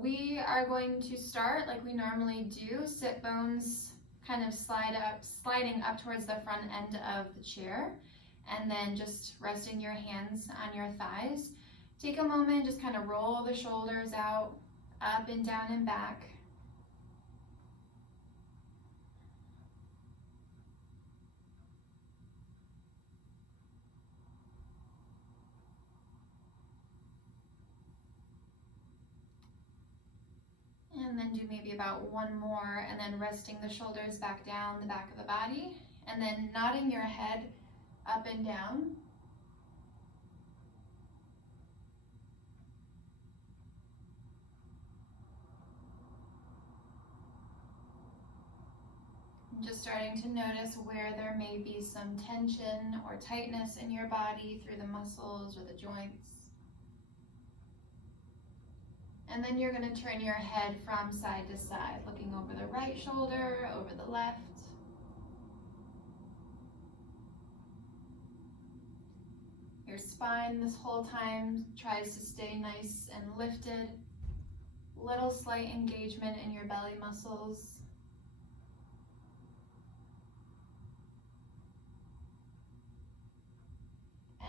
We are going to start like we normally do, sit bones kind of sliding up towards the front end of the chair, and then just resting your hands on your thighs. Take a moment, just kind of roll the shoulders out, up and down and back. And then do maybe about one more, and then resting the shoulders back down the back of the body, and then nodding your head up and down. Just starting to notice where there may be some tension or tightness in your body through the muscles or the joints. And then you're going to turn your head from side to side, looking over the right shoulder, over the left. Your spine this whole time tries to stay nice and lifted. Little slight engagement in your belly muscles.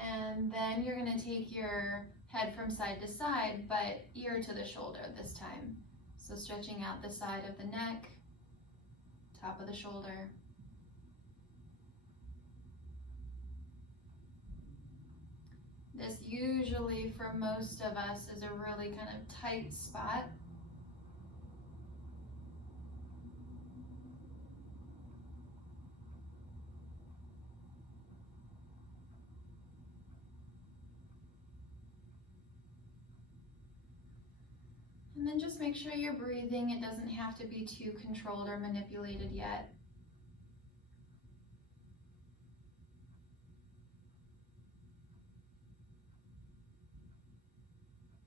And then you're going to take your head from side to side, but ear to the shoulder this time. So stretching out the side of the neck, top of the shoulder. This usually, for most of us, is a really kind of tight spot. And then just make sure you're breathing. It doesn't have to be too controlled or manipulated yet.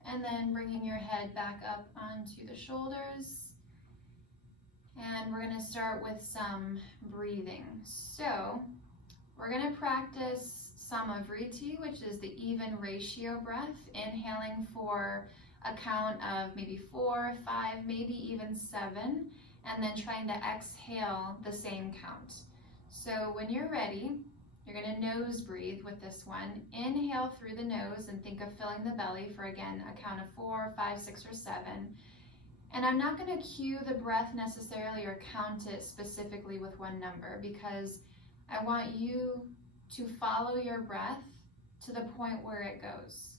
And then bringing your head back up onto the shoulders. And we're going to start with some breathing. So we're going to practice Samavriti, which is the even ratio breath, inhaling for a count of maybe 4, 5, maybe even 7, and then trying to exhale the same count. So when you're ready, you're going to nose breathe with this one. Inhale through the nose and think of filling the belly for, again, a count of 4, 5, 6, or 7. And I'm not going to cue the breath necessarily or count it specifically with one number, because I want you to follow your breath to the point where it goes.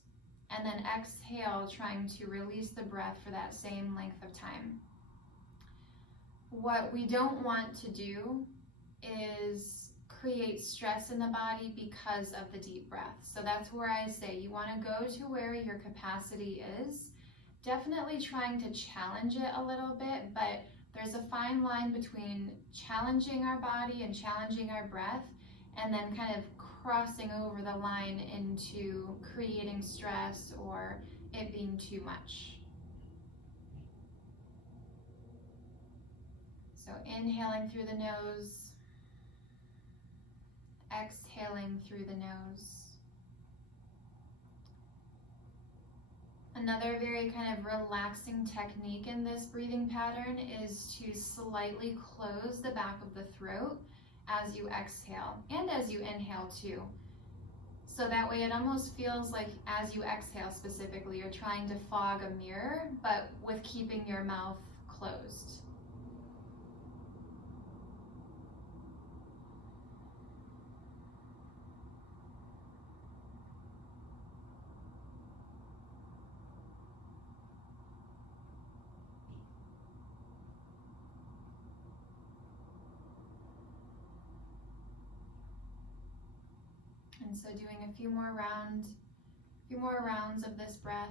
And then exhale, trying to release the breath for that same length of time. What we don't want to do is create stress in the body because of the deep breath. So that's where I say you want to go to where your capacity is. Definitely trying to challenge it a little bit, but there's a fine line between challenging our body and challenging our breath, and then kind of crossing over the line into creating stress or it being too much. So inhaling through the nose, exhaling through the nose. Another very kind of relaxing technique in this breathing pattern is to slightly close the back of the throat as you exhale and as you inhale too. So that way it almost feels like as you exhale specifically, you're trying to fog a mirror, but with keeping your mouth closed. And so doing a few more rounds of this breath.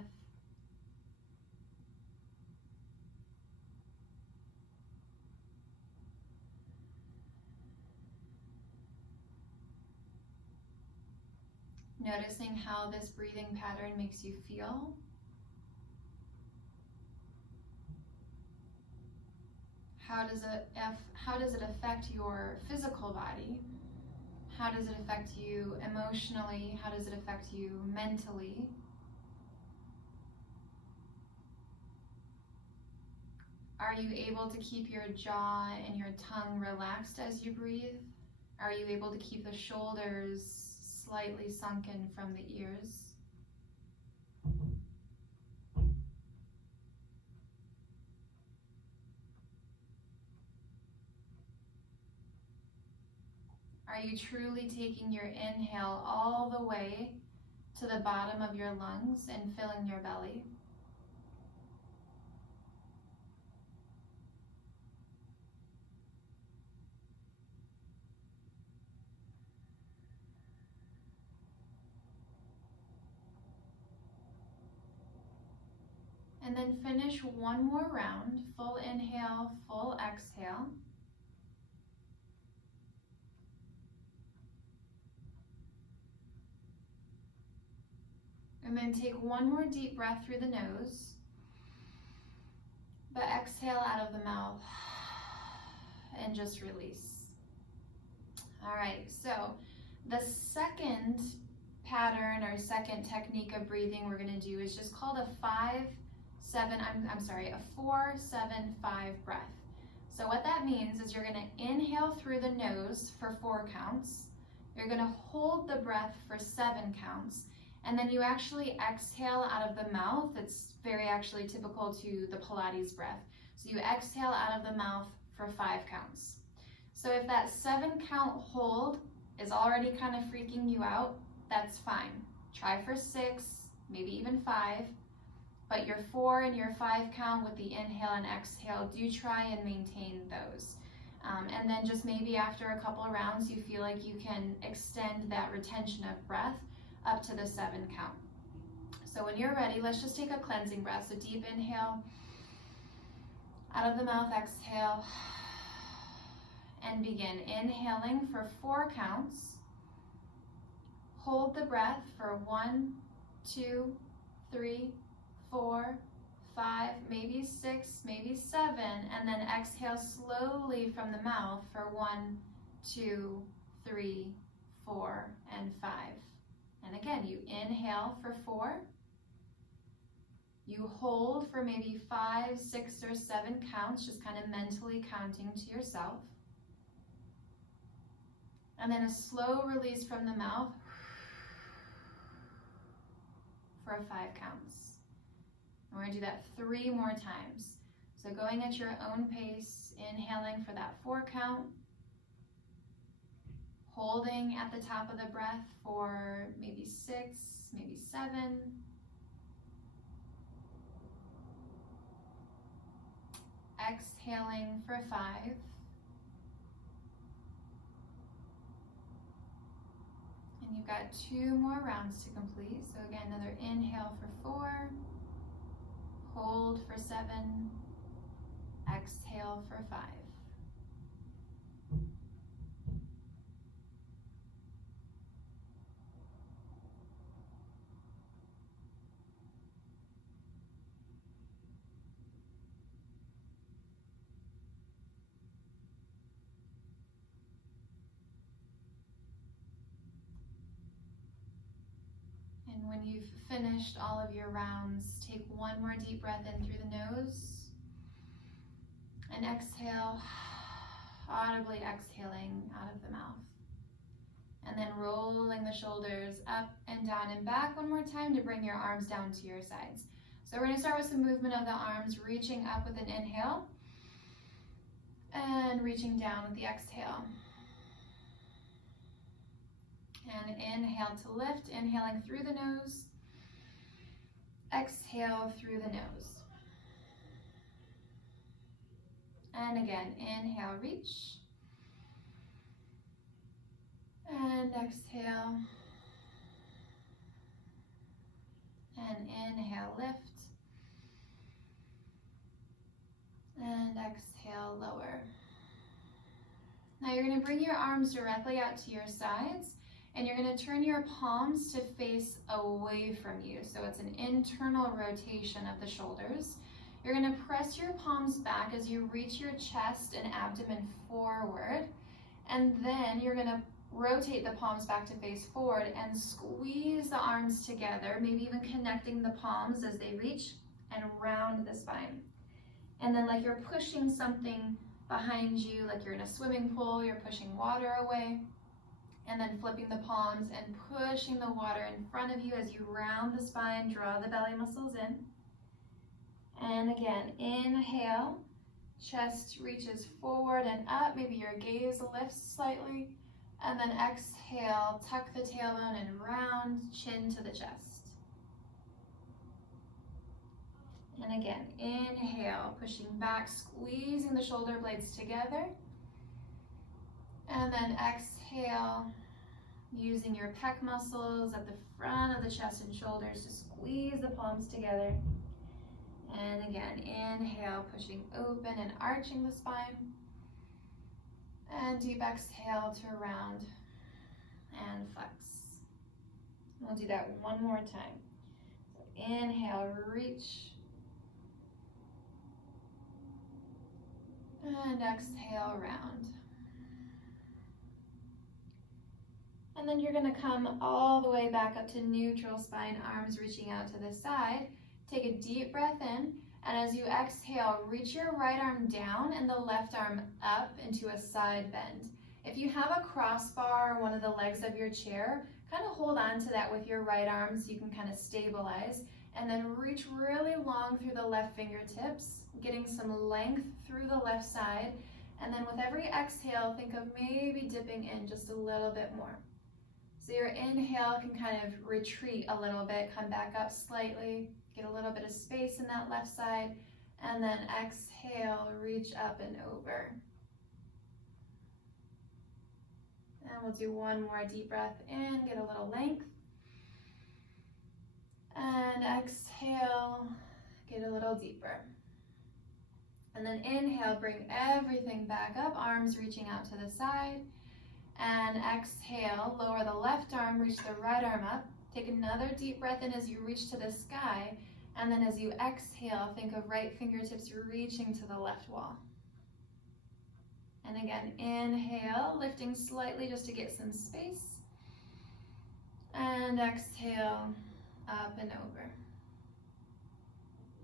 Noticing how this breathing pattern makes you feel. How does it affect your physical body? How does it affect you emotionally? How does it affect you mentally? Are you able to keep your jaw and your tongue relaxed as you breathe? Are you able to keep the shoulders slightly sunken from the ears? Are you truly taking your inhale all the way to the bottom of your lungs and filling your belly? And then finish one more round, full inhale, full exhale. And then take one more deep breath through the nose, but exhale out of the mouth and just release. All right, so the second pattern or second technique of breathing we're gonna do is just called a 4-7-5 breath. So what that means is you're gonna inhale through the nose for 4 counts, you're gonna hold the breath for 7 counts, and then you actually exhale out of the mouth. It's very actually typical to the Pilates breath. So you exhale out of the mouth for 5 counts. So if that 7 count hold is already kind of freaking you out, that's fine. Try for 6, maybe even 5, but your 4 and your 5 count with the inhale and exhale, do try and maintain those. And then just maybe after a couple of rounds, you feel like you can extend that retention of breath up to the 7 count. So when you're ready, let's just take a cleansing breath. So deep inhale, out of the mouth, exhale, and begin. Inhaling for 4 counts. Hold the breath for 1, 2, 3, 4, 5, maybe 6, maybe 7, and then exhale slowly from the mouth for 1, 2, 3, 4, and 5. And again, you inhale for 4, you hold for maybe 5, 6, or 7 counts, just kind of mentally counting to yourself. And then a slow release from the mouth for 5 counts. And we're gonna do that 3 more times. So going at your own pace, inhaling for that 4 count, holding at the top of the breath for maybe 6, maybe 7, exhaling for 5, and you've got 2 more rounds to complete. So again, another inhale for 4, hold for 7, exhale for 5. And when you've finished all of your rounds, take 1 more deep breath in through the nose and exhale, audibly exhaling out of the mouth. And then rolling the shoulders up and down and back one more time to bring your arms down to your sides. So we're going to start with some movement of the arms, reaching up with an inhale and reaching down with the exhale. And inhale to lift, inhaling through the nose, exhale through the nose. And again, inhale, reach, and exhale, and inhale, lift, and exhale, lower. Now you're going to bring your arms directly out to your sides, and you're going to turn your palms to face away from you. So it's an internal rotation of the shoulders. You're going to press your palms back as you reach your chest and abdomen forward. And then you're going to rotate the palms back to face forward and squeeze the arms together, maybe even connecting the palms as they reach and round the spine. And then like you're pushing something behind you, like you're in a swimming pool, you're pushing water away. And then flipping the palms and pushing the water in front of you as you round the spine, draw the belly muscles in. And again, inhale, chest reaches forward and up, maybe your gaze lifts slightly. And then exhale, tuck the tailbone and round, chin to the chest. And again, inhale, pushing back, squeezing the shoulder blades together. And then exhale, using your pec muscles at the front of the chest and shoulders to squeeze the palms together. And again, inhale, pushing open and arching the spine. And deep exhale to round and flex. We'll do that one more time. So inhale, reach. And exhale, round. And then you're going to come all the way back up to neutral spine, arms reaching out to the side. Take a deep breath in, and as you exhale, reach your right arm down and the left arm up into a side bend. If you have a crossbar or one of the legs of your chair, kind of hold on to that with your right arm so you can kind of stabilize, and then reach really long through the left fingertips, getting some length through the left side. And then with every exhale, think of maybe dipping in just a little bit more. So your inhale can kind of retreat a little bit, come back up slightly, get a little bit of space in that left side, and then exhale, reach up and over. And we'll do one more deep breath in, get a little length. And exhale, get a little deeper. And then inhale, bring everything back up, arms reaching out to the side. And exhale, lower the left arm, reach the right arm up. Take another deep breath in as you reach to the sky. And then as you exhale, think of right fingertips reaching to the left wall. And again, inhale, lifting slightly just to get some space. And exhale, up and over.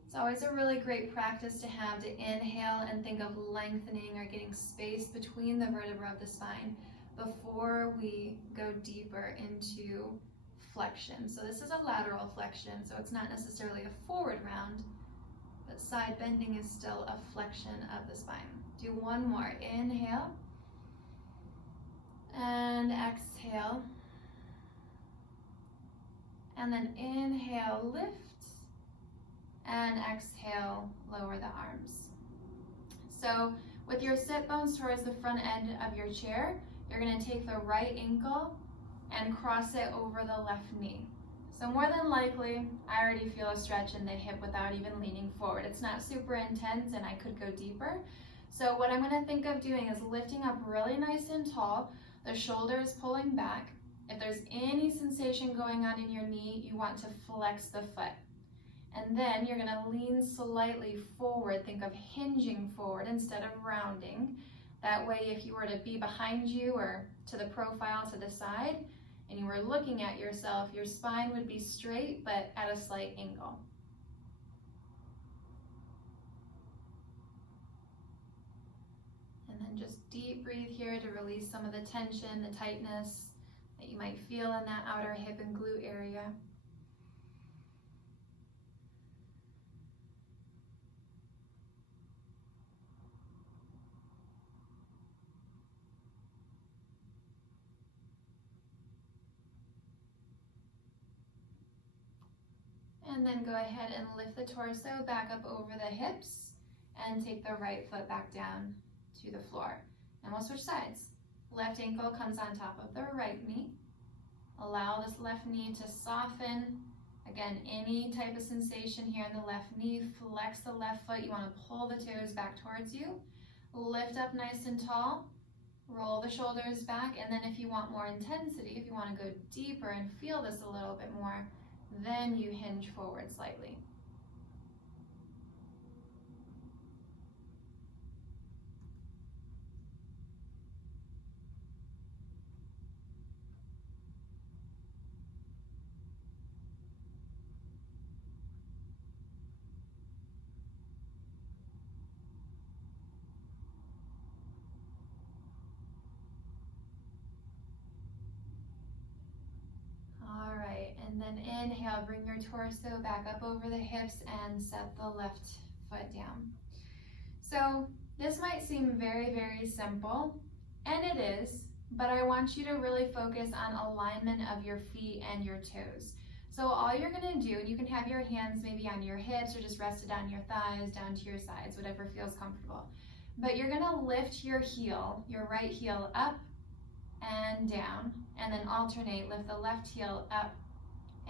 It's always a really great practice to have to inhale and think of lengthening or getting space between the vertebrae of the spine before we go deeper into flexion. So this is a lateral flexion, so it's not necessarily a forward round, but side bending is still a flexion of the spine. Do one more. Inhale and exhale. And then inhale, lift, and exhale, lower the arms. So with your sit bones towards the front end of your chair, you're going to take the right ankle and cross it over the left knee. So more than likely, I already feel a stretch in the hip without even leaning forward. It's not super intense and I could go deeper. So what I'm going to think of doing is lifting up really nice and tall, the shoulders pulling back. If there's any sensation going on in your knee, you want to flex the foot. And then you're going to lean slightly forward. Think of hinging forward instead of rounding. That way, if you were to be behind you or to the profile to the side, and you were looking at yourself, your spine would be straight, but at a slight angle. And then just deep breathe here to release some of the tension, the tightness that you might feel in that outer hip and glute area. And then go ahead and lift the torso back up over the hips and take the right foot back down to the floor. And we'll switch sides. Left ankle comes on top of the right knee. Allow this left knee to soften. Again, any type of sensation here in the left knee, flex the left foot. You want to pull the toes back towards you. Lift up nice and tall. Roll the shoulders back. And then if you want more intensity, if you want to go deeper and feel this a little bit more, then you hinge forward slightly. then inhale, bring your torso back up over the hips and set the left foot down. So this might seem very, very simple, and it is, but I want you to really focus on alignment of your feet and your toes. So all you're gonna do, and you can have your hands maybe on your hips or just rested on your thighs, down to your sides, whatever feels comfortable. But you're gonna lift your heel, your right heel up and down, and then alternate, lift the left heel up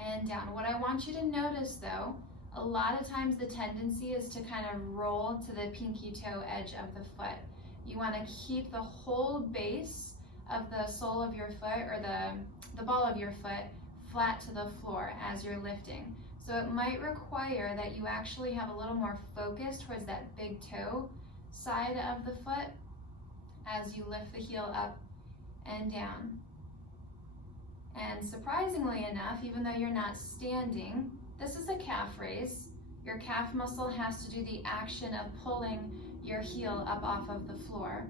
and down. What I want you to notice though, a lot of times the tendency is to kind of roll to the pinky toe edge of the foot. You wanna keep the whole base of the sole of your foot, or the ball of your foot, flat to the floor as you're lifting. So it might require that you actually have a little more focus towards that big toe side of the foot as you lift the heel up and down. And surprisingly enough, even though you're not standing, this is a calf raise. Your calf muscle has to do the action of pulling your heel up off of the floor.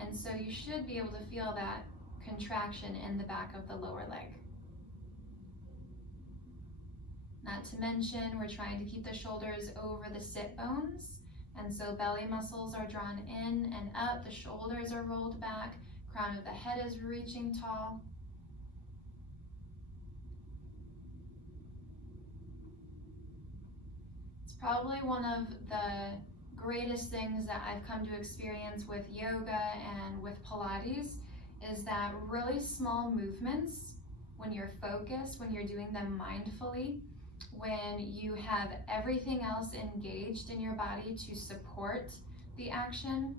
And so you should be able to feel that contraction in the back of the lower leg. Not to mention, we're trying to keep the shoulders over the sit bones. And so belly muscles are drawn in and up, the shoulders are rolled back, crown of the head is reaching tall. It's probably one of the greatest things that I've come to experience with yoga and with Pilates is that really small movements, when you're focused, when you're doing them mindfully, when you have everything else engaged in your body to support the action,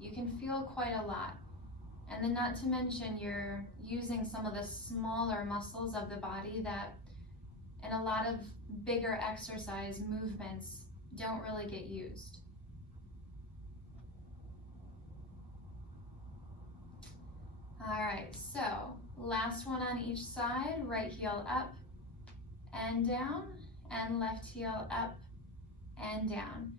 you can feel quite a lot. And then not to mention, you're using some of the smaller muscles of the body that in a lot of bigger exercise movements don't really get used. All right, so last one on each side, right heel up and down, and left heel up and down.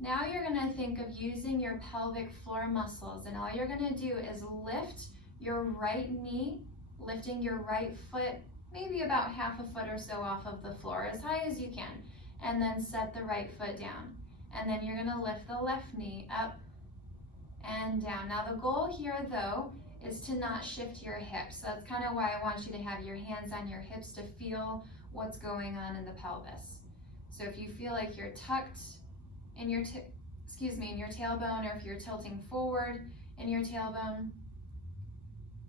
Now you're gonna think of using your pelvic floor muscles, and all you're gonna do is lift your right knee, lifting your right foot maybe about half a foot or so off of the floor, as high as you can, and then set the right foot down. And then you're gonna lift the left knee up and down. Now the goal here though is to not shift your hips. So that's kind of why I want you to have your hands on your hips to feel what's going on in the pelvis. So if you feel like you're tucked in your in your tailbone, or if you're tilting forward in your tailbone,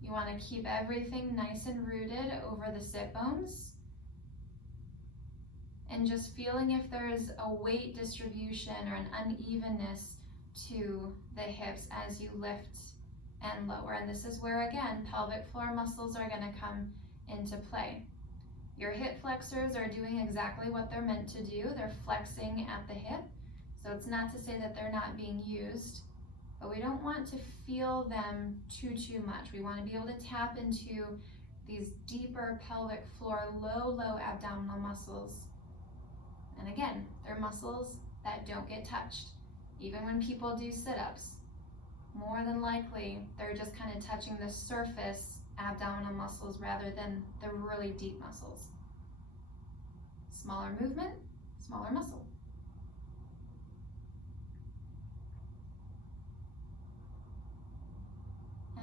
you want to keep everything nice and rooted over the sit bones, and just feeling if there is a weight distribution or an unevenness to the hips as you lift and lower. And this is where, again, pelvic floor muscles are going to come into play. Your hip flexors are doing exactly what they're meant to do. They're flexing at the hip. So it's not to say that they're not being used, but we don't want to feel them too much. We want to be able to tap into these deeper pelvic floor, low abdominal muscles. And again, they're muscles that don't get touched. Even when people do sit-ups, more than likely, they're just kind of touching the surface abdominal muscles rather than the really deep muscles. Smaller movement, smaller muscle.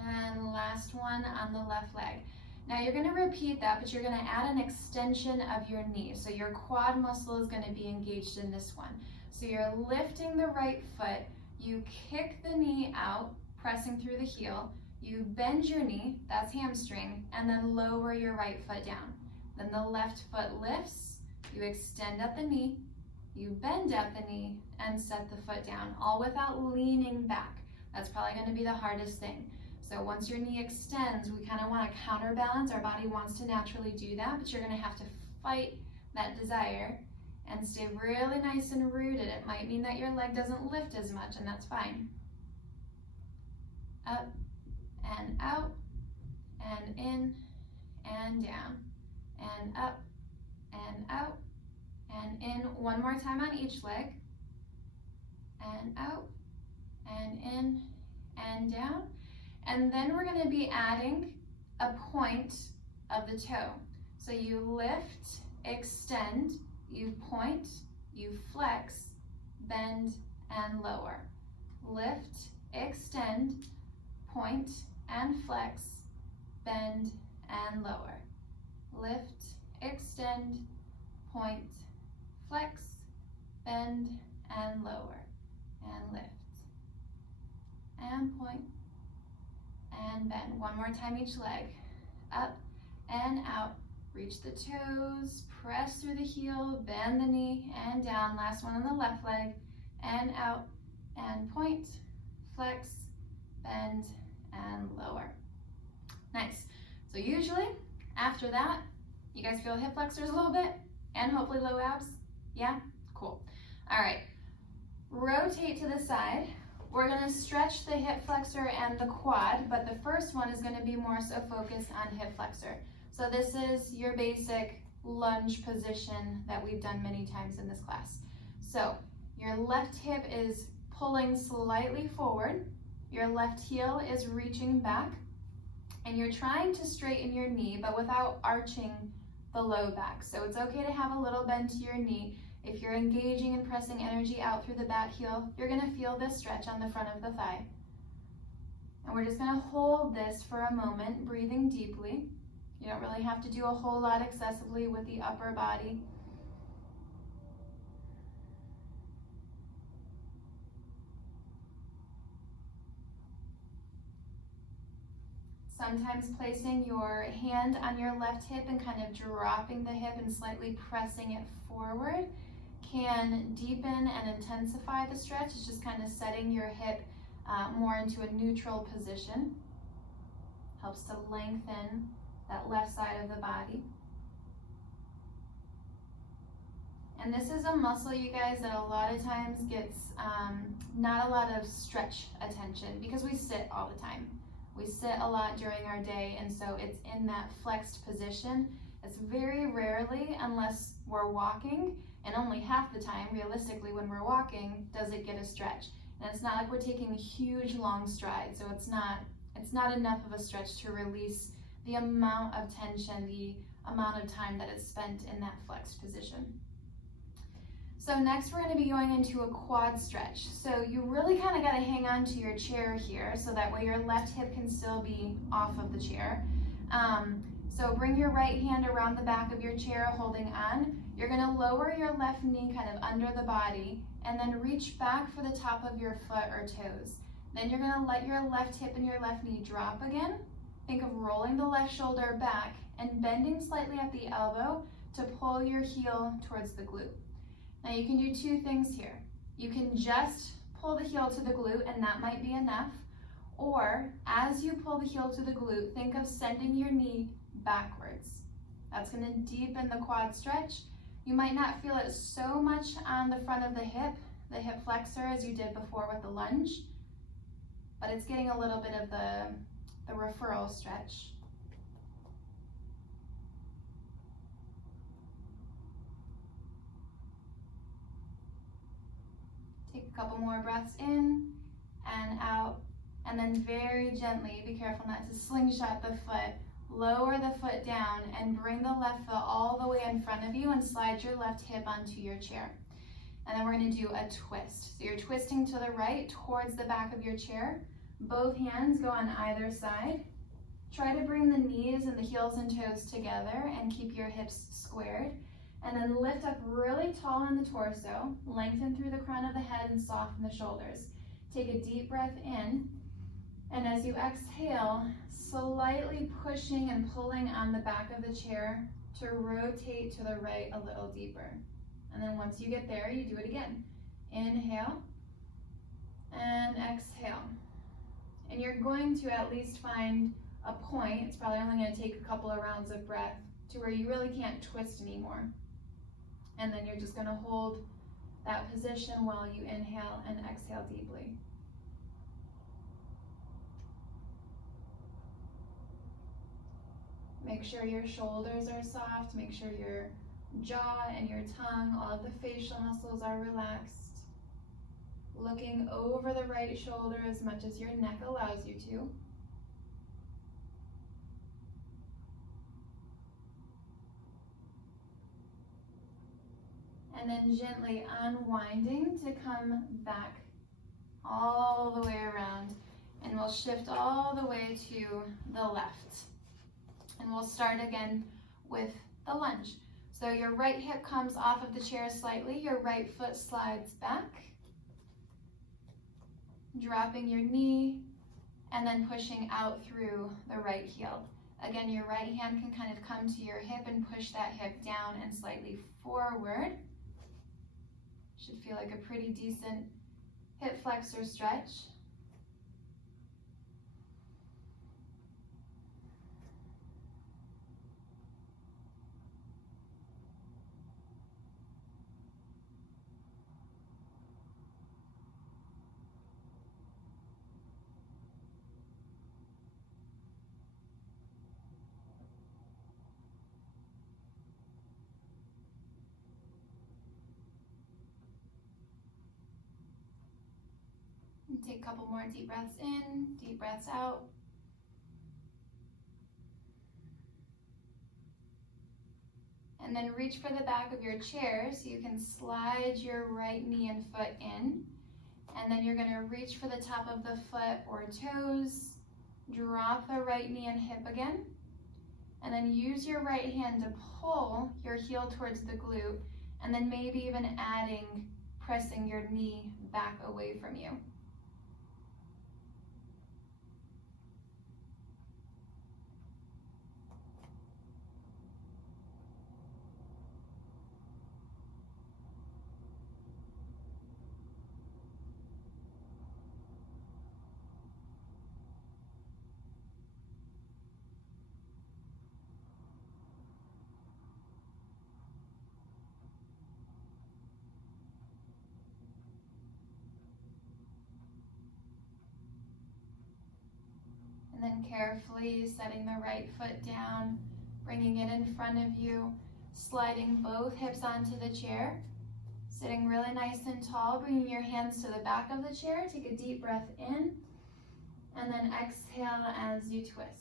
And last one on the left leg. Now you're going to repeat that, but you're going to add an extension of your knee. So your quad muscle is going to be engaged in this one. So you're lifting the right foot, you kick the knee out, pressing through the heel, you bend your knee, that's hamstring, and then lower your right foot down. Then the left foot lifts, you extend at the knee, you bend at the knee, and set the foot down, all without leaning back. That's probably going to be the hardest thing. So once your knee extends, we kind of want to counterbalance. Our body wants to naturally do that, but you're going to have to fight that desire and stay really nice and rooted. It might mean that your leg doesn't lift as much, and that's fine. Up and out, and in and down, and up and out, and in. One more time on each leg, and out, and in and down. And then we're going to be adding a point of the toe. So you lift, extend, you point, you flex, bend, and lower. Lift, extend, point, and flex, bend, and lower. Lift, extend, point, flex, bend, and lower. And lift, and point, and bend. One more time each leg. Up and out. Reach the toes, press through the heel, bend the knee, and down. Last one on the left leg. And out, and point, flex, bend, and lower. Nice. So usually, after that, you guys feel hip flexors a little bit, and hopefully low abs? Yeah? Cool. All right. Rotate to the side. We're gonna stretch the hip flexor and the quad, but the first one is gonna be more so focused on hip flexor. So this is your basic lunge position that we've done many times in this class. So your left hip is pulling slightly forward, your left heel is reaching back, and you're trying to straighten your knee, but without arching the low back. So it's okay to have a little bend to your knee. If you're engaging and pressing energy out through the back heel, you're gonna feel this stretch on the front of the thigh. And we're just gonna hold this for a moment, breathing deeply. You don't really have to do a whole lot excessively with the upper body. Sometimes placing your hand on your left hip and kind of dropping the hip and slightly pressing it forward can deepen and intensify the stretch. It's just kind of setting your hip more into a neutral position. Helps to lengthen that left side of the body. And this is a muscle, you guys, that a lot of times gets not a lot of stretch attention because we sit all the time. We sit a lot during our day, and so it's in that flexed position. It's very rarely, unless we're walking, and only half the time, realistically, when we're walking, does it get a stretch. And it's not like we're taking a huge long stride, so it's not enough of a stretch to release the amount of tension, the amount of time that is spent in that flexed position. So next we're going to be going into a quad stretch. So you really kind of got to hang on to your chair here so that way your left hip can still be off of the chair. So bring your right hand around the back of your chair holding on. You're going to lower your left knee kind of under the body and then reach back for the top of your foot or toes. Then you're going to let your left hip and your left knee drop again. Think of rolling the left shoulder back and bending slightly at the elbow to pull your heel towards the glute. Now you can do two things here. You can just pull the heel to the glute and that might be enough. Or as you pull the heel to the glute, think of sending your knee backwards. That's going to deepen the quad stretch. You might not feel it so much on the front of the hip flexor as you did before with the lunge, but it's getting a little bit of the referral stretch. Take a couple more breaths in and out, and then very gently, be careful not to slingshot the foot, lower the foot down and bring the left foot all the way in front of you and slide your left hip onto your chair. And then we're going to do a twist. So you're twisting to the right towards the back of your chair. Both hands go on either side. Try to bring the knees and the heels and toes together and keep your hips squared. And then lift up really tall on the torso, lengthen through the crown of the head and soften the shoulders. Take a deep breath in, and as you exhale, slightly pushing and pulling on the back of the chair to rotate to the right a little deeper. And then once you get there, you do it again. Inhale and exhale. And you're going to at least find a point, it's probably only going to take a couple of rounds of breath, to where you really can't twist anymore. And then you're just going to hold that position while you inhale and exhale deeply. Make sure your shoulders are soft, make sure your jaw and your tongue, all of the facial muscles are relaxed. Looking over the right shoulder as much as your neck allows you to. and then gently unwinding to come back all the way around. And we'll shift all the way to the left. And we'll start again with the lunge. So your right hip comes off of the chair slightly, your right foot slides back, dropping your knee, and then pushing out through the right heel. Again, your right hand can kind of come to your hip and push that hip down and slightly forward. Should feel like a pretty decent hip flexor stretch. Take a couple more deep breaths in, deep breaths out. And then reach for the back of your chair so you can slide your right knee and foot in. And then you're going to reach for the top of the foot or toes. Drop the right knee and hip again. And then use your right hand to pull your heel towards the glute. And then maybe even pressing your knee back away from you. And then carefully setting the right foot down, bringing it in front of you, sliding both hips onto the chair, sitting really nice and tall, bringing your hands to the back of the chair. Take a deep breath in, and then exhale as you twist.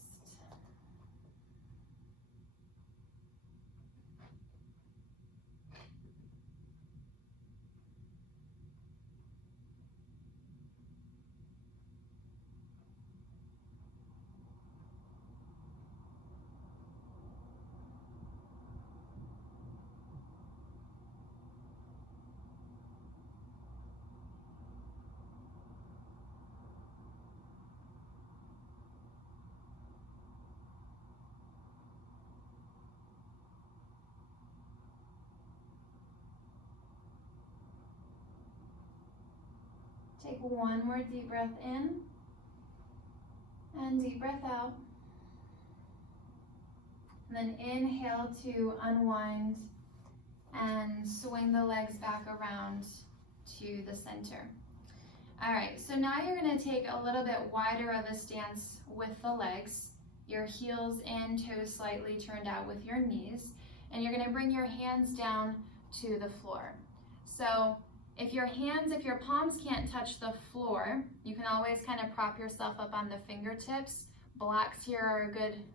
Take one more deep breath in and deep breath out. And then inhale to unwind and swing the legs back around to the center. All right, so now you're going to take a little bit wider of a stance with the legs, your heels in, toes slightly turned out with your knees, and you're going to bring your hands down to the floor. So if your palms can't touch the floor, you can always kind of prop yourself up on the fingertips. Blocks here are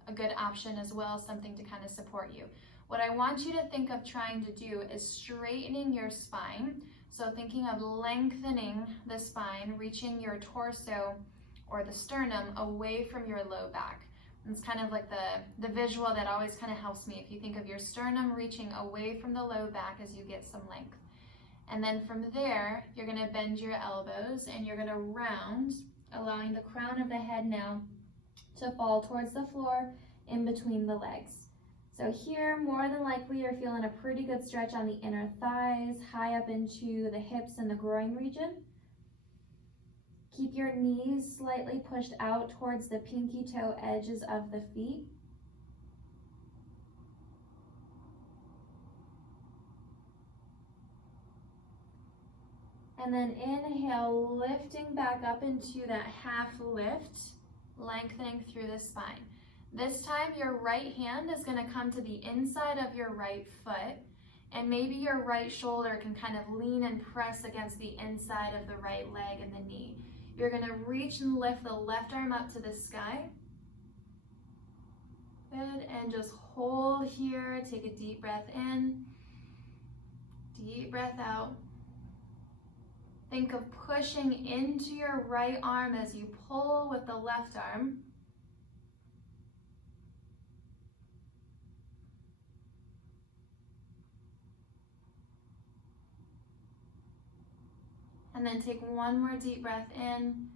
a good option as well, something to kind of support you. What I want you to think of trying to do is straightening your spine. So thinking of lengthening the spine, reaching your torso or the sternum away from your low back. It's kind of like the visual that always kind of helps me. If you think of your sternum reaching away from the low back as you get some length. And then from there, you're going to bend your elbows and you're going to round, allowing the crown of the head now to fall towards the floor in between the legs. So here, more than likely, you're feeling a pretty good stretch on the inner thighs, high up into the hips and the groin region. Keep your knees slightly pushed out towards the pinky toe edges of the feet. And then inhale, lifting back up into that half lift, lengthening through the spine. This time your right hand is going to come to the inside of your right foot, and maybe your right shoulder can kind of lean and press against the inside of the right leg and the knee. You're going to reach and lift the left arm up to the sky. Good, and just hold here. Take a deep breath in, Deep breath out. Think of pushing into your right arm as you pull with the left arm. And then take one more deep breath in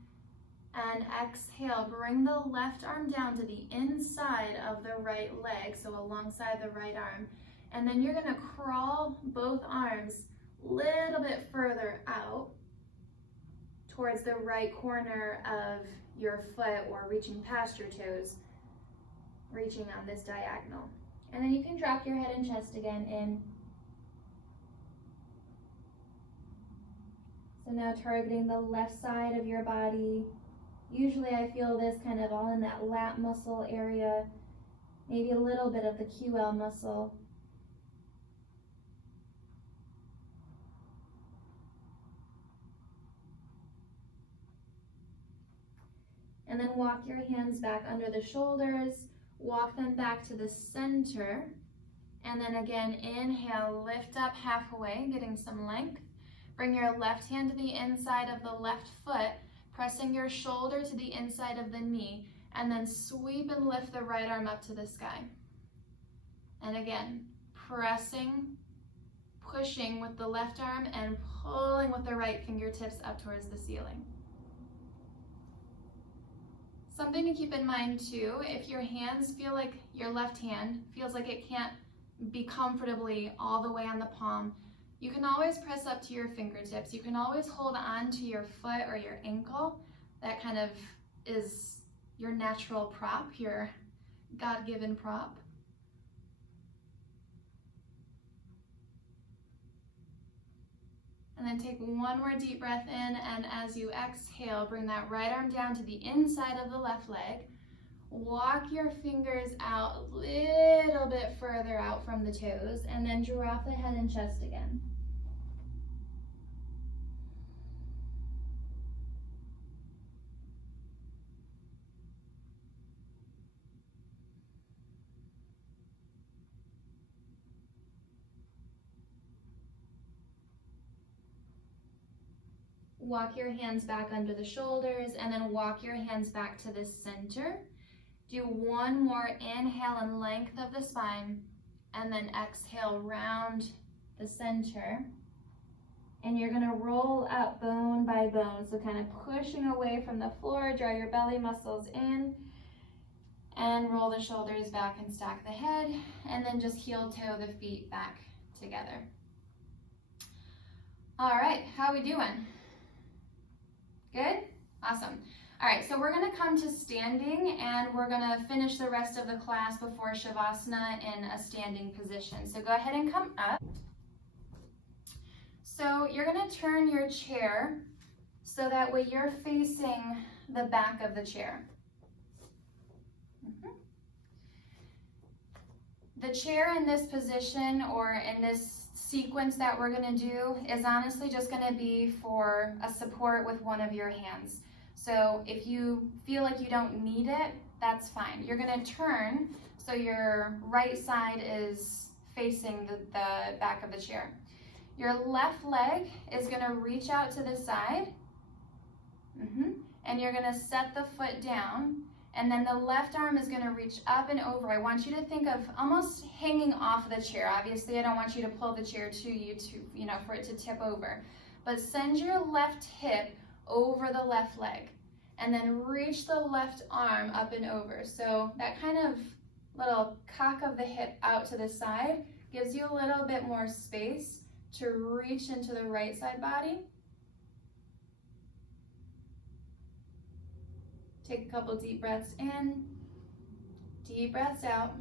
and exhale. Bring the left arm down to the inside of the right leg, so alongside the right arm. And then you're gonna crawl both arms a little bit further out towards the right corner of your foot or reaching past your toes, reaching on this diagonal. And then you can drop your head and chest again in. So now targeting the left side of your body. Usually I feel this kind of all in that lat muscle area, maybe a little bit of the QL muscle. And then walk your hands back under the shoulders, walk them back to the center. And then again, inhale, lift up halfway, getting some length. Bring your left hand to the inside of the left foot, pressing your shoulder to the inside of the knee, and then sweep and lift the right arm up to the sky. And again, pressing, pushing with the left arm and pulling with the right fingertips up towards the ceiling. Something to keep in mind too, if your hands feel like your left hand feels like it can't be comfortably all the way on the palm, you can always press up to your fingertips. You can always hold on to your foot or your ankle. That kind of is your natural prop, your God-given prop. And then take one more deep breath in, and as you exhale, bring that right arm down to the inside of the left leg. Walk your fingers out a little bit further out from the toes, and then drop the head and chest again. Walk your hands back under the shoulders and then walk your hands back to the center. Do one more inhale and length of the spine, and then exhale, round the center. And you're gonna roll up bone by bone. So kind of pushing away from the floor, draw your belly muscles in, and roll the shoulders back and stack the head, and then just heel toe the feet back together. All right, how we doing? Good? Awesome. All right, so we're gonna come to standing, and we're gonna finish the rest of the class before Shavasana in a standing position. So go ahead and come up. So you're gonna turn your chair so that way you're facing the back of the chair. The chair in this position or in this sequence that we're gonna do is honestly just gonna be for a support with one of your hands. So if you feel like you don't need it, that's fine. You're gonna turn so your right side is facing the back of the chair. Your left leg is gonna reach out to the side, and you're gonna set the foot down, and then the left arm is gonna reach up and over. I want you to think of almost hanging off the chair. Obviously, I don't want you to pull the chair to you for it to tip over. But send your left hip over the left leg, and then reach the left arm up and over. So that kind of little cock of the hip out to the side gives you a little bit more space to reach into the right side body. Take a couple deep breaths in, deep breaths out.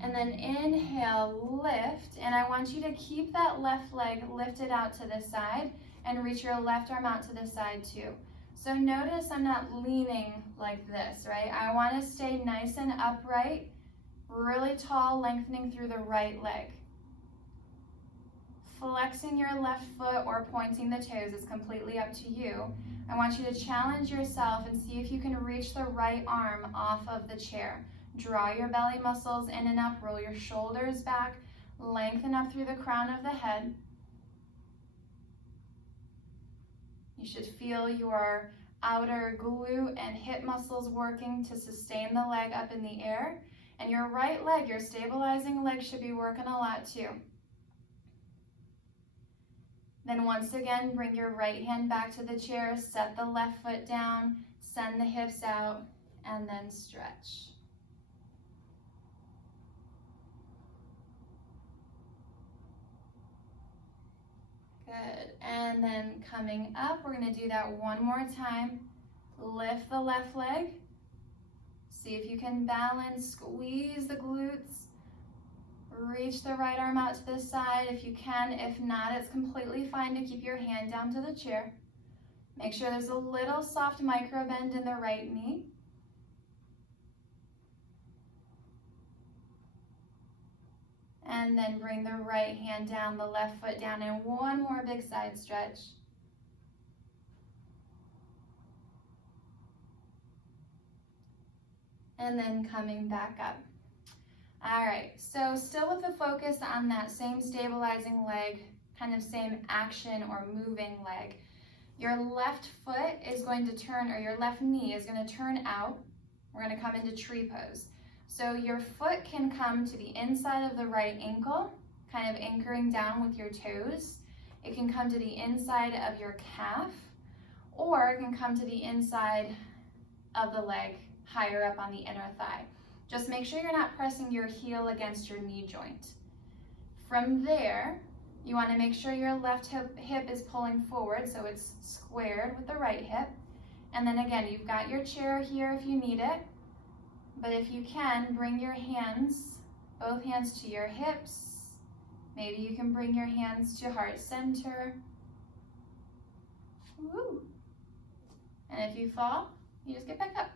And then inhale, lift, and I want you to keep that left leg lifted out to the side and reach your left arm out to the side too. So notice I'm not leaning like this, right? I want to stay nice and upright, really tall, lengthening through the right leg. Flexing your left foot or pointing the toes is completely up to you. I want you to challenge yourself and see if you can reach the right arm off of the chair. Draw your belly muscles in and up, roll your shoulders back, Lengthen up through the crown of the head. You should feel your outer glute and hip muscles working to sustain the leg up in the air. And your right leg, your stabilizing leg, should be working a lot too. Then once again, bring your right hand back to the chair, set the left foot down, send the hips out, and then stretch. Good, and then coming up, we're gonna do that one more time. Lift the left leg. See if you can balance, squeeze the glutes. Reach the right arm out to the side if you can. If not, it's completely fine to keep your hand down to the chair. Make sure there's a little soft micro bend in the right knee. And then bring the right hand down, the left foot down, and one more big side stretch. And then coming back up. All right, so still with the focus on that same stabilizing leg, kind of same action or moving leg, your left foot is going to turn, or your left knee is going to turn out. We're going to come into tree pose. So your foot can come to the inside of the right ankle, kind of anchoring down with your toes. It can come to the inside of your calf, or it can come to the inside of the leg, higher up on the inner thigh. Just make sure you're not pressing your heel against your knee joint. From there, you want to make sure your left hip is pulling forward, so it's squared with the right hip. And then again, you've got your chair here if you need it. But if you can, bring your hands, both hands to your hips. Maybe you can bring your hands to heart center. Woo. And if you fall, you just get back up.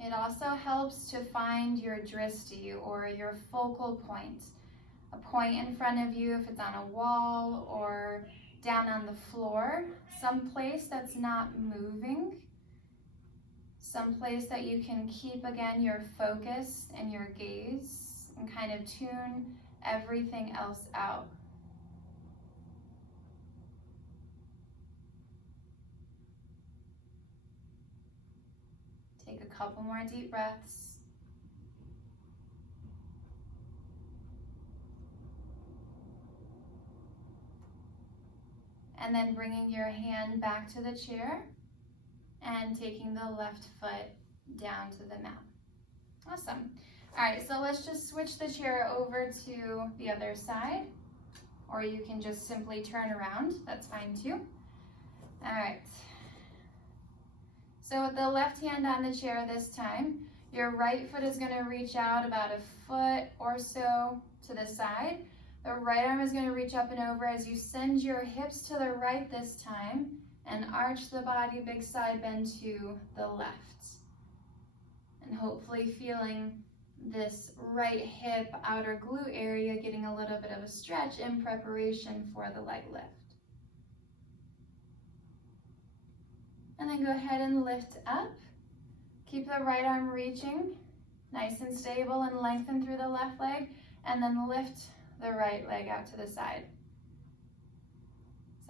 It also helps to find your drishti, or your focal point. A point in front of you, if it's on a wall or down on the floor, some place that's not moving, some place that you can keep, again, your focus and your gaze and kind of tune everything else out. Take a couple more deep breaths. And then bringing your hand back to the chair and taking the left foot down to the mat. Awesome. All right, so let's just switch the chair over to the other side, or you can just simply turn around. That's fine too. All right. So with the left hand on the chair this time, your right foot is going to reach out about a foot or so to the side. The right arm is going to reach up and over as you send your hips to the right this time and arch the body, big side bend to the left. And hopefully feeling this right hip, outer glute area getting a little bit of a stretch in preparation for the leg lift. And then go ahead and lift up. Keep the right arm reaching, nice and stable, and lengthen through the left leg, and then lift the right leg out to the side.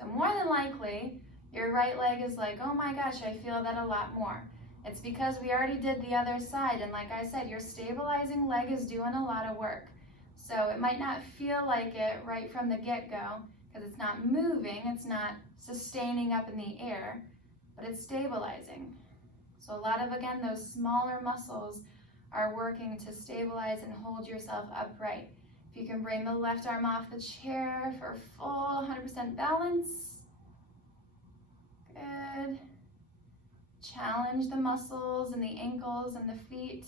So more than likely, your right leg is like, oh my gosh, I feel that a lot more. It's because we already did the other side, and like I said, your stabilizing leg is doing a lot of work. So it might not feel like it right from the get-go, because it's not moving, it's not sustaining up in the air, but it's stabilizing. So a lot of, again, those smaller muscles are working to stabilize and hold yourself upright. If you can bring the left arm off the chair for full 100% balance. Good. Challenge the muscles in the ankles and the feet.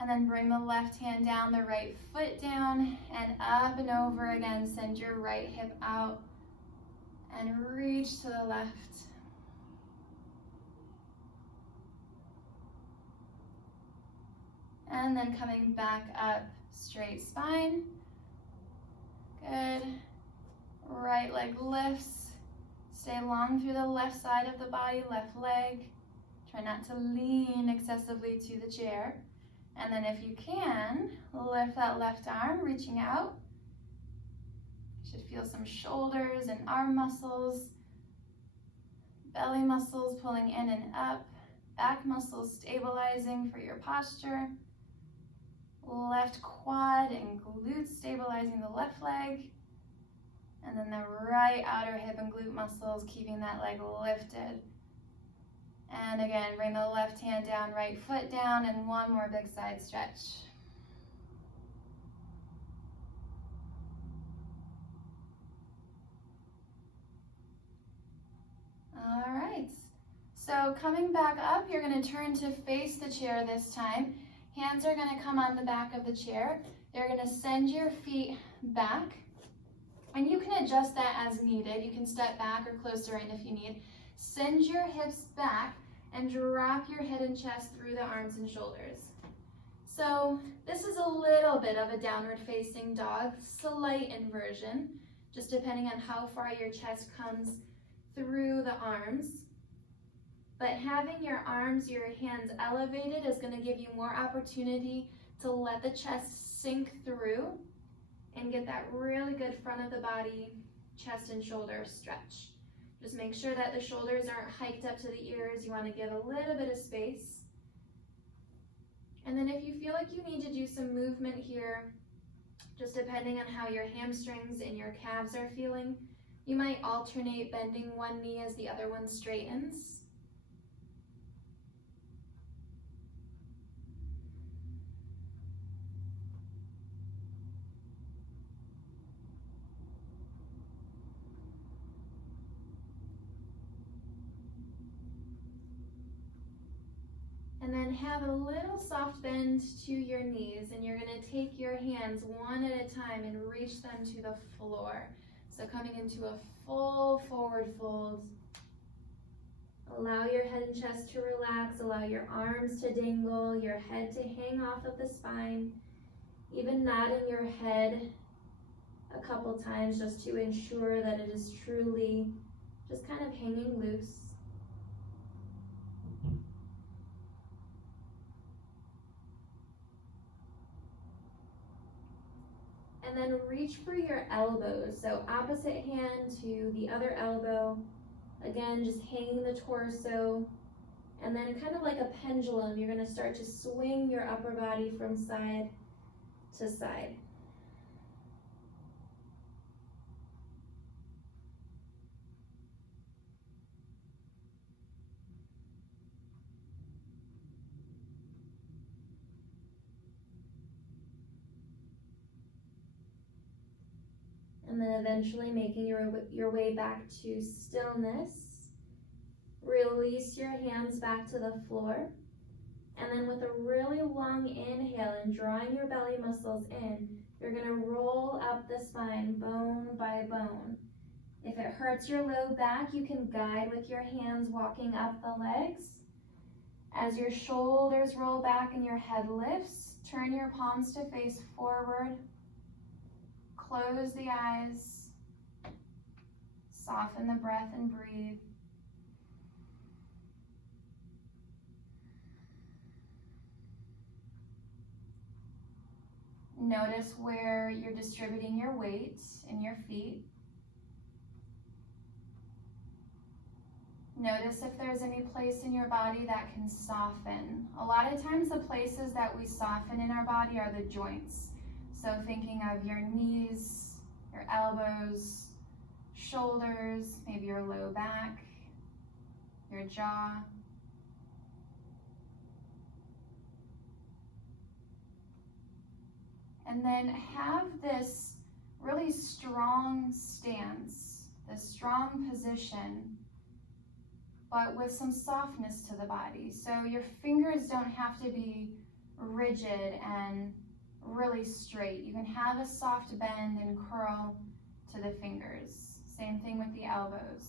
And then bring the left hand down, the right foot down, and up and over again. Send your right hip out and reach to the left. And then coming back up, straight spine. Good. Right leg lifts. Stay long through the left side of the body, left leg. Try not to lean excessively to the chair. And then if you can, lift that left arm, reaching out. You should feel some shoulders and arm muscles, belly muscles pulling in and up, back muscles stabilizing for your posture, left quad and glutes stabilizing the left leg, and then the right outer hip and glute muscles keeping that leg lifted. And again, bring the left hand down, right foot down, and one more big side stretch. All right, so coming back up, you're going to turn to face the chair this time. Hands are going to come on the back of the chair. You're going to send your feet back, and you can adjust that as needed. You can step back or closer in if you need. Send your hips back and drop your head and chest through the arms and shoulders. So this is a little bit of a downward facing dog, slight inversion, just depending on how far your chest comes through the arms. But having your arms, your hands elevated is going to give you more opportunity to let the chest sink through and get that really good front of the body, chest and shoulder stretch. Just make sure that the shoulders aren't hiked up to the ears. You want to give a little bit of space. And then if you feel like you need to do some movement here, just depending on how your hamstrings and your calves are feeling, you might alternate bending one knee as the other one straightens. And then have a little soft bend to your knees, and you're going to take your hands one at a time and reach them to the floor. So coming into a full forward fold. Allow your head and chest to relax, allow your arms to dangle, your head to hang off of the spine, even nodding your head a couple times just to ensure that it is truly just kind of hanging loose. And then reach for your elbows. So opposite hand to the other elbow. Again, just hanging the torso. And then kind of like a pendulum, you're going to start to swing your upper body from side to side. And then eventually making your way back to stillness. Release your hands back to the floor. And then with a really long inhale and drawing your belly muscles in, you're going to roll up the spine bone by bone. If it hurts your low back, you can guide with your hands walking up the legs. As your shoulders roll back and your head lifts, turn your palms to face forward. Close the eyes, soften the breath and breathe. Notice where you're distributing your weight in your feet. Notice if there's any place in your body that can soften. A lot of times the places that we soften in our body are the joints. So thinking of your knees, your elbows, shoulders, maybe your low back, your jaw. And then have this really strong stance, this strong position, but with some softness to the body. So your fingers don't have to be rigid and really straight. You can have a soft bend and curl to the fingers. Same thing with the elbows.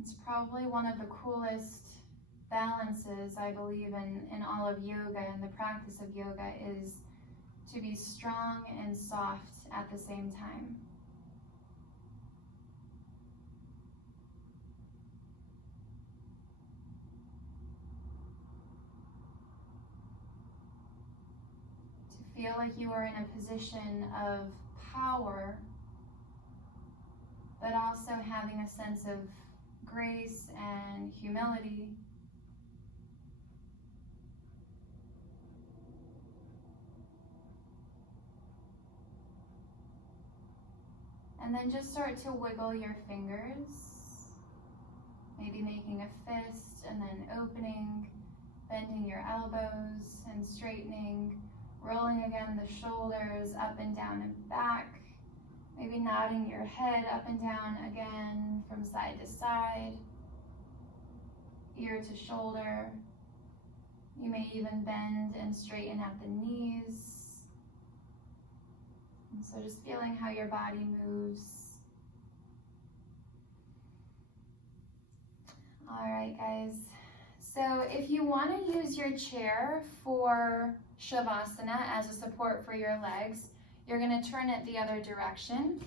It's probably one of the coolest balances, I believe, in all of yoga and the practice of yoga is to be strong and soft at the same time. To feel like you are in a position of power, but also having a sense of grace and humility. And then just start to wiggle your fingers, maybe making a fist and then opening, bending your elbows and straightening, rolling again the shoulders up and down and back, maybe nodding your head up and down again from side to side, ear to shoulder. You may even bend and straighten at the knees. And so just feeling how your body moves. All right, guys. So if you want to use your chair for Shavasana as a support for your legs, you're going to turn it the other direction,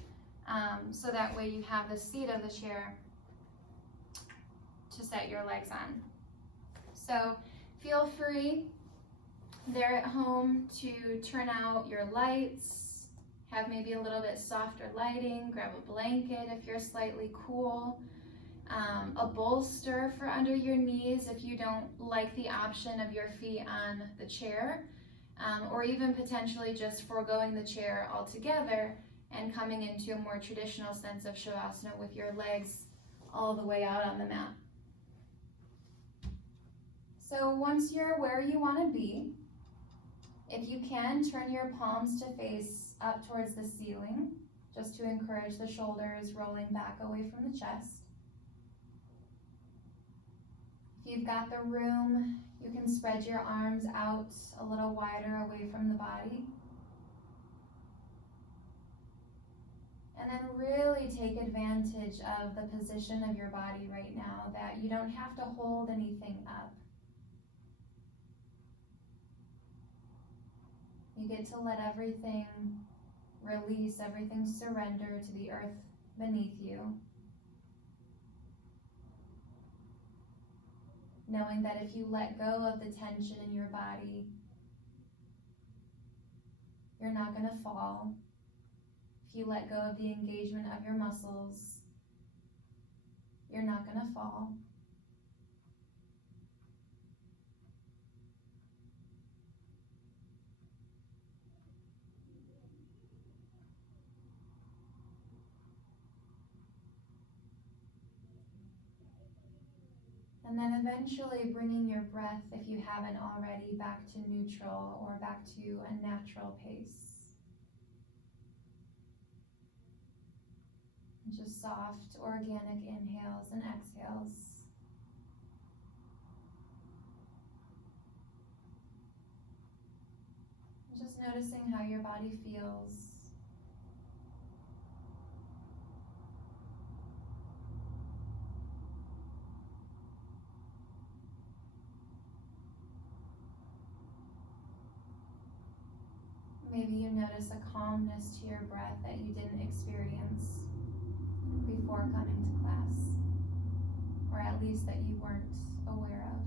so that way you have the seat of the chair to set your legs on. So feel free there at home to turn out your lights, have maybe a little bit softer lighting, grab a blanket if you're slightly cool, a bolster for under your knees if you don't like the option of your feet on the chair, or even potentially just foregoing the chair altogether and coming into a more traditional sense of Shavasana with your legs all the way out on the mat. So once you're where you want to be, if you can, turn your palms to face up towards the ceiling, just to encourage the shoulders rolling back away from the chest. If you've got the room, you can spread your arms out a little wider away from the body. And then really take advantage of the position of your body right now, that you don't have to hold anything up. You get to let everything release, everything surrender to the earth beneath you. Knowing that if you let go of the tension in your body, you're not going to fall. If you let go of the engagement of your muscles, you're not going to fall. And then eventually bringing your breath, if you haven't already, back to neutral or back to a natural pace. And just soft, organic inhales and exhales. And just noticing how your body feels. Maybe you notice a calmness to your breath that you didn't experience before coming to class, or at least that you weren't aware of.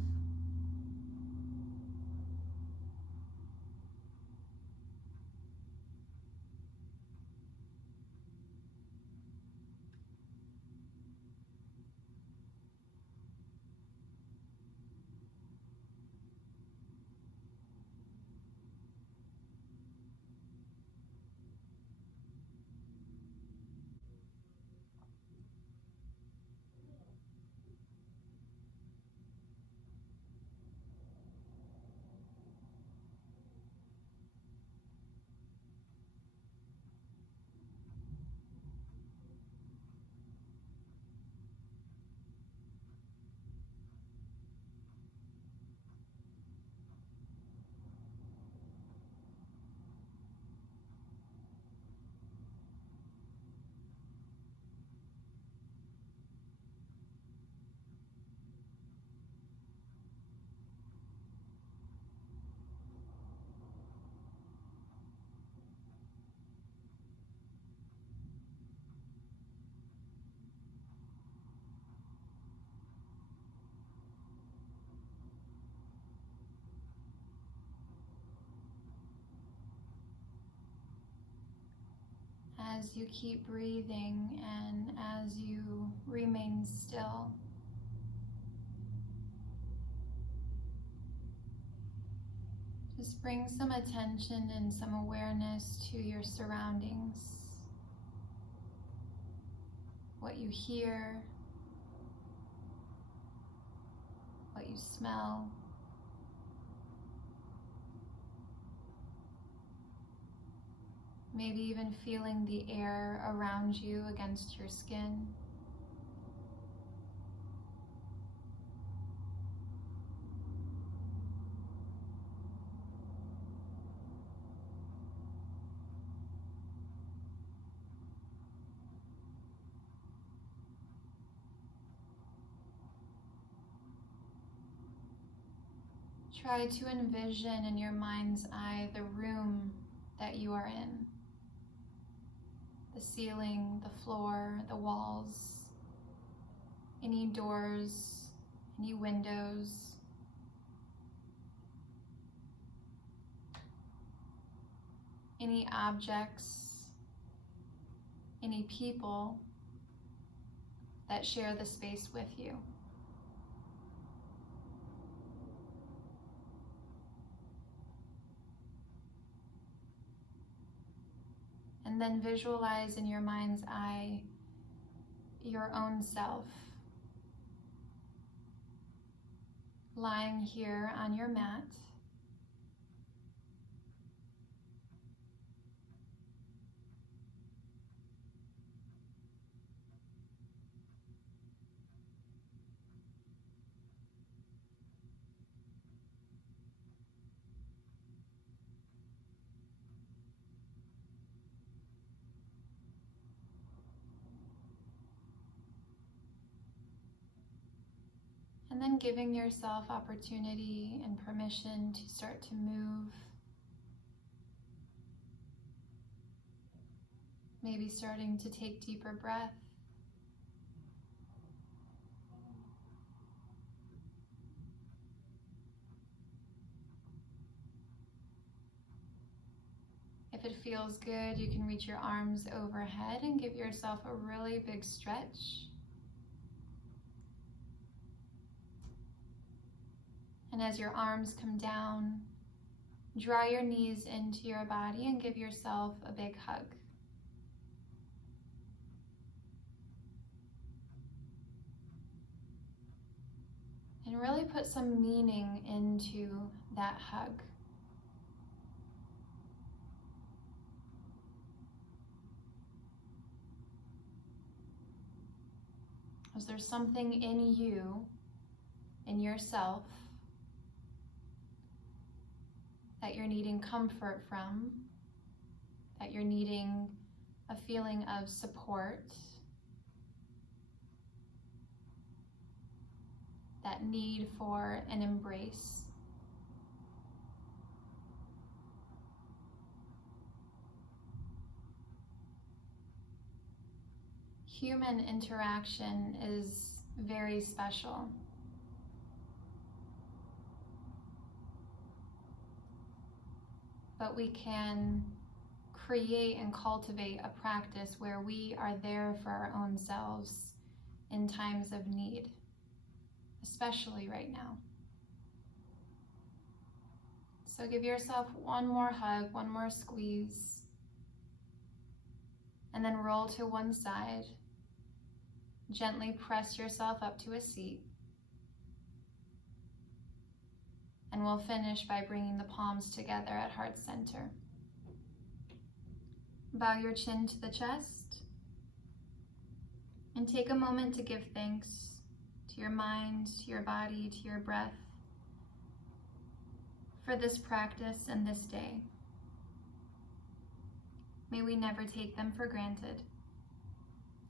as you keep breathing and as you remain still, just bring some attention and some awareness to your surroundings, what you hear, what you smell. Maybe even feeling the air around you against your skin. Try to envision in your mind's eye the room that you are in. The ceiling, the floor, the walls, any doors, any windows. Any objects, any people that share the space with you. And then visualize in your mind's eye your own self lying here on your mat, and then giving yourself opportunity and permission to start to move. Maybe starting to take deeper breath. If it feels good, you can reach your arms overhead and give yourself a really big stretch. And as your arms come down, draw your knees into your body and give yourself a big hug. And really put some meaning into that hug. Is there something in you, in yourself, that you're needing comfort from, that you're needing a feeling of support, that need for an embrace? Human interaction is very special. But we can create and cultivate a practice where we are there for our own selves in times of need, especially right now. So give yourself one more hug, one more squeeze, and then roll to one side. Gently press yourself up to a seat. And we'll finish by bringing the palms together at heart center. Bow your chin to the chest and take a moment to give thanks to your mind, to your body, to your breath for this practice and this day. May we never take them for granted,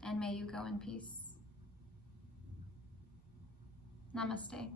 and may you go in peace. Namaste.